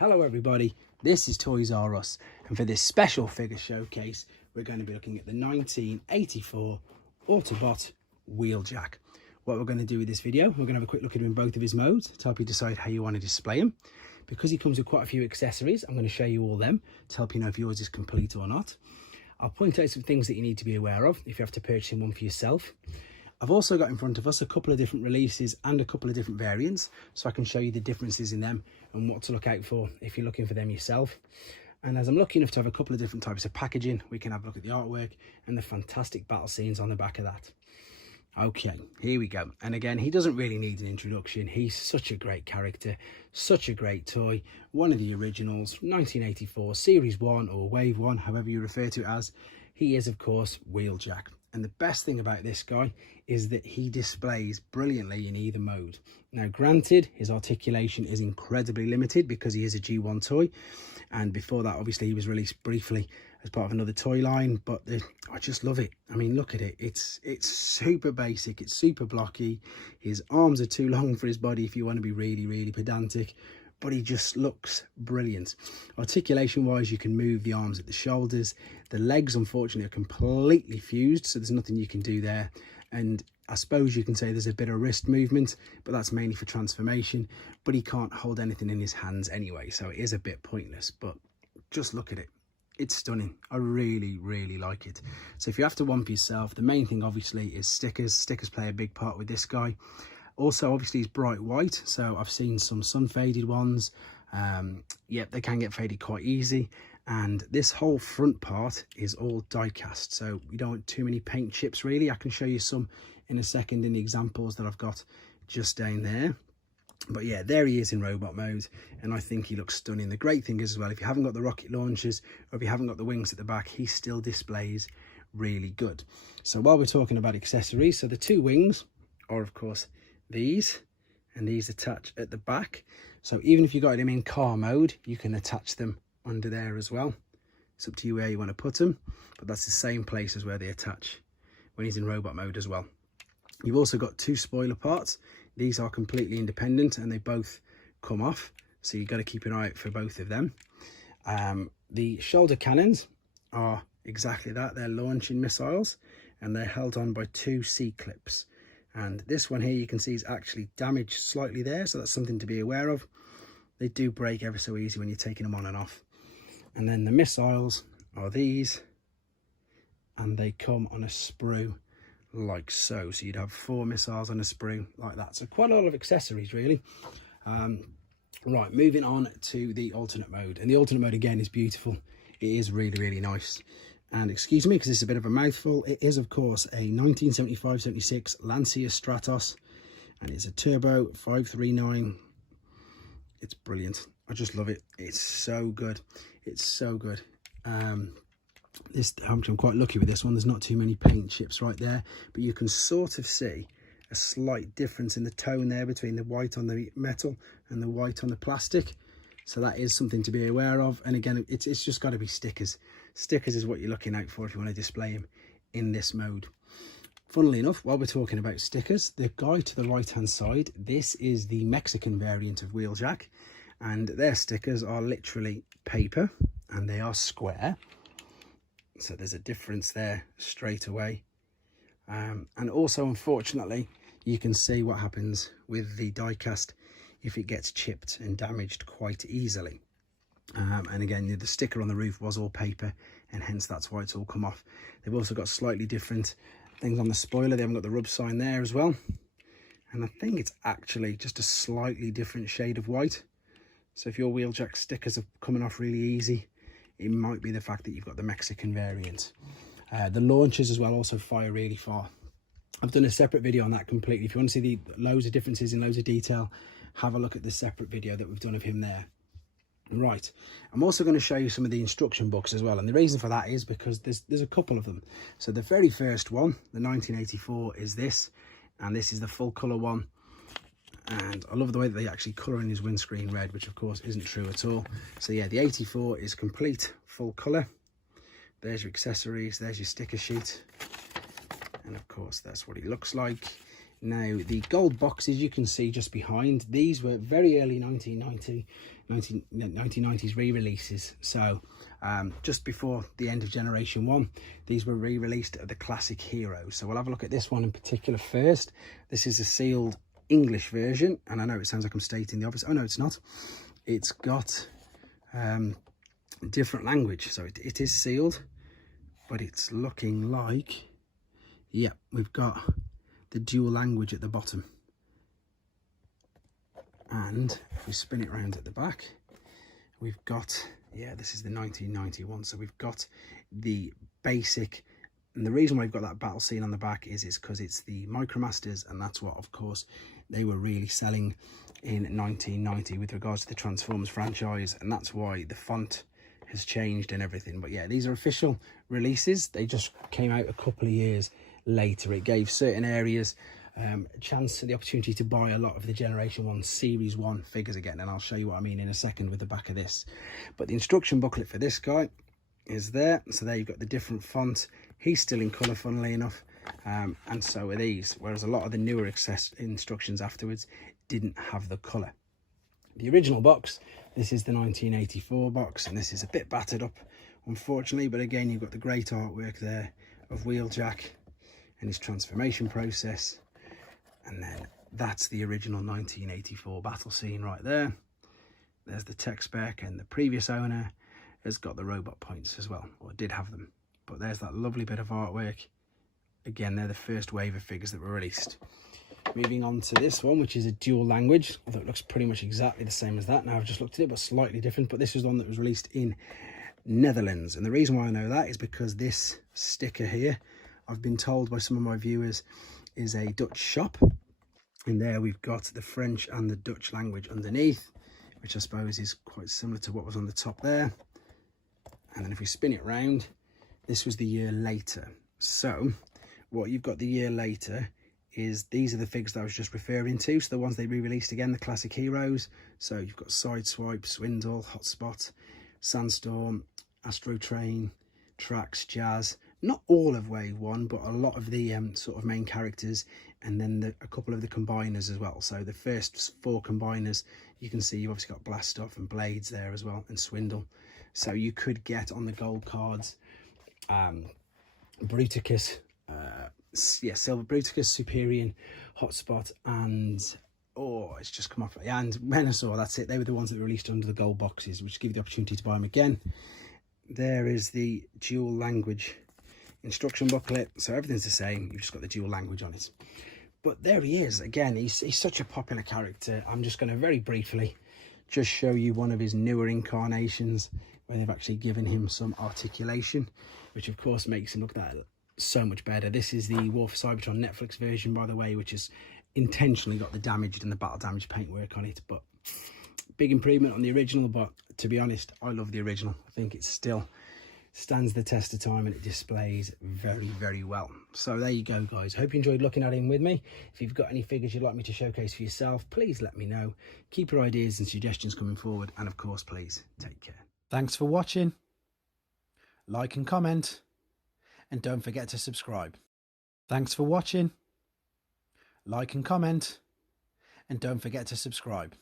Hello everybody, this is Toys R Us, and for this special figure showcase we're going to be looking at the 1984 Autobot Wheeljack. What we're going to do with this video, we're going to have a quick look at him in both of his modes to help you decide how you want to display him. Because he comes with quite a few accessories, I'm going to show you all them to help you know if yours is complete or not. I'll point out some things that you need to be aware of if you have to purchase one for yourself. I've also got in front of us a couple of different releases and a couple of different variants, so I can show you the differences in them and what to look out for if you're looking for them yourself. And as I'm lucky enough to have a couple of different types of packaging, we can have a look at the artwork and the fantastic battle scenes on the back of that. Okay, here we go. And again, he doesn't really need an introduction. He's such a great character, such a great toy, one of the originals, 1984 Series 1 or Wave 1, however you refer to it as. He is, of course, Wheeljack. And the best thing about this guy is that he displays brilliantly in either mode. Now, granted, his articulation is incredibly limited because he is a G1 toy. And before that, obviously, he was released briefly as part of another toy line. But I just love it. I mean, look at it. It's super basic. It's super blocky. His arms are too long for his body if you want to be really, really pedantic. But he just looks brilliant. Articulation wise, you can move the arms at the shoulders. The legs, unfortunately, are completely fused, so there's nothing you can do there. And I suppose you can say there's a bit of wrist movement, but that's mainly for transformation. But he can't hold anything in his hands anyway, so it is a bit pointless. But just look at it. It's stunning. I really, really like it. So if you have to one for yourself, the main thing obviously is stickers. Stickers play a big part with this guy. Also, obviously, he's bright white, so I've seen some sun-faded ones. Yep, they can get faded quite easy. And this whole front part is all die-cast, so we don't want too many paint chips, really. I can show you some in a second in the examples that I've got just down there. But yeah, there he is in robot mode, and I think he looks stunning. The great thing is as well, if you haven't got the rocket launchers, or if you haven't got the wings at the back, he still displays really good. So while we're talking about accessories, so the two wings are, of course, these, and these attach at the back. So even if you got him in car mode, you can attach them under there as well. It's up to you where you want to put them, but that's the same place as where they attach when he's in robot mode as well. You've also got two spoiler parts. These are completely independent and they both come off, so you've got to keep an eye out for both of them. The shoulder cannons are exactly that. They're launching missiles and they're held on by two C-clips. And this one here you can see is actually damaged slightly there, so that's something to be aware of. They do break ever so easy when you're taking them on and off. And then the missiles are these, and they come on a sprue like so. So you'd have 4 missiles on a sprue like that. So quite a lot of accessories, really. Right, moving on to the alternate mode. And the alternate mode, again, is beautiful. It is really, really nice. And excuse me, because it's a bit of a mouthful, it is, of course, a 1975-76 Lancia Stratos. And it's a turbo 539. It's brilliant. I just love it. It's so good. It's so good. I'm quite lucky with this one. There's not too many paint chips right there, but you can sort of see a slight difference in the tone there between the white on the metal and the white on the plastic. So that is something to be aware of. And again, it's just got to be stickers. Stickers is what you're looking out for if you want to display him in this mode. Funnily enough, while we're talking about stickers, the guy to the right hand side, this is the Mexican variant of Wheeljack, and their stickers are literally paper and they are square. So there's a difference there straight away. And also, unfortunately, you can see what happens with the die cast if it gets chipped and damaged quite easily. And again, the sticker on the roof was all paper, and hence that's why it's all come off. They've also got slightly different things on the spoiler. They haven't got the rub sign there as well, and I think it's actually just a slightly different shade of white. So if your Wheeljack stickers are coming off really easy, it might be the fact that you've got the Mexican variant. The launchers as well also fire really far. I've done a separate video on that completely. If you want to see the loads of differences in loads of detail, have a look at the separate video that we've done of him there. Right, I'm also going to show you some of the instruction books as well, and the reason for that is because there's a couple of them. So the very first one, the 1984, is this, and this is the full colour one. And I love the way that they actually colour in his windscreen red, which of course isn't true at all. So yeah, the 84 is complete full colour. There's your accessories, there's your sticker sheet, and of course that's what he looks like. Now, the gold boxes you can see just behind, these were very early 1990s re-releases. So just before the end of Generation 1, these were re-released at the Classic Heroes. So we'll have a look at this one in particular first. This is a sealed English version, and I know it sounds like I'm stating the obvious. Oh no, it's not. It's got different language, so it is sealed, but it's looking like, yeah, we've got the dual language at the bottom. And if we spin it around at the back, we've got, yeah, this is the 1991, so we've got the basic. And the reason why we've got that battle scene on the back is because it's the Micromasters, and that's what, of course, they were really selling in 1990 with regards to the Transformers franchise, and that's why the font has changed and everything. But yeah, these are official releases. They just came out a couple of years later. It gave certain areas a chance and the opportunity to buy a lot of the Generation 1 Series 1 figures again, and I'll show you what I mean in a second with the back of this. But the instruction booklet for this guy is there. So there you've got the different fonts. He's still in colour, funnily enough, and so are these, whereas a lot of the newer instructions afterwards didn't have the colour. The original box, this is the 1984 box, and this is a bit battered up, unfortunately, but again, you've got the great artwork there of Wheeljack and his transformation process. And then that's the original 1984 battle scene right there. There's the tech spec, and the previous owner has got the robot points as well, or did have them. But there's that lovely bit of artwork. Again, they're the first wave of figures that were released. Moving on to this one, which is a dual language, although it looks pretty much exactly the same as that. Now I've just looked at it, but slightly different. But this is one that was released in Netherlands, and the reason why I know that is because this sticker here, I've been told by some of my viewers, is a Dutch shop, and there we've got the French and the Dutch language underneath, which I suppose is quite similar to what was on the top there. And then if we spin it round, this was the year later. So what you've got the year later is, these are the figures that I was just referring to, so the ones they re-released again, the Classic Heroes. So you've got Sideswipe, Swindle, Hotspot, Sandstorm, Astro Train, Trax, Jazz. Not all of Wave 1, but a lot of the sort of main characters, and then a couple of the combiners as well. So the first 4 combiners, you can see you've obviously got Blastoff and Blades there as well, and Swindle. So you could get on the gold cards Bruticus, Silver Bruticus, Superior, Hotspot, and it's just come off, and Venusaur. That's it. They were the ones that were released under the gold boxes, which give you the opportunity to buy them again. There is the dual language instruction booklet, so everything's the same, you've just got the dual language on it. But there he is again. He's such a popular character. I'm just going to very briefly just show you one of his newer incarnations where they've actually given him some articulation, which of course makes him look that so much better. This is the War for Cybertron Netflix version, by the way, which has intentionally got the damaged and the battle damage paintwork on it, but big improvement on the original. But to be honest, I love the original. I think it still stands the test of time, and it displays very, very well. So there you go, guys. Hope you enjoyed looking at him with me. If you've got any figures you'd like me to showcase for yourself, please let me know. Keep your ideas and suggestions coming forward, and of course, please take care. Thanks for watching. Like and comment, and don't forget to subscribe. Thanks for watching. Like and comment, and don't forget to subscribe.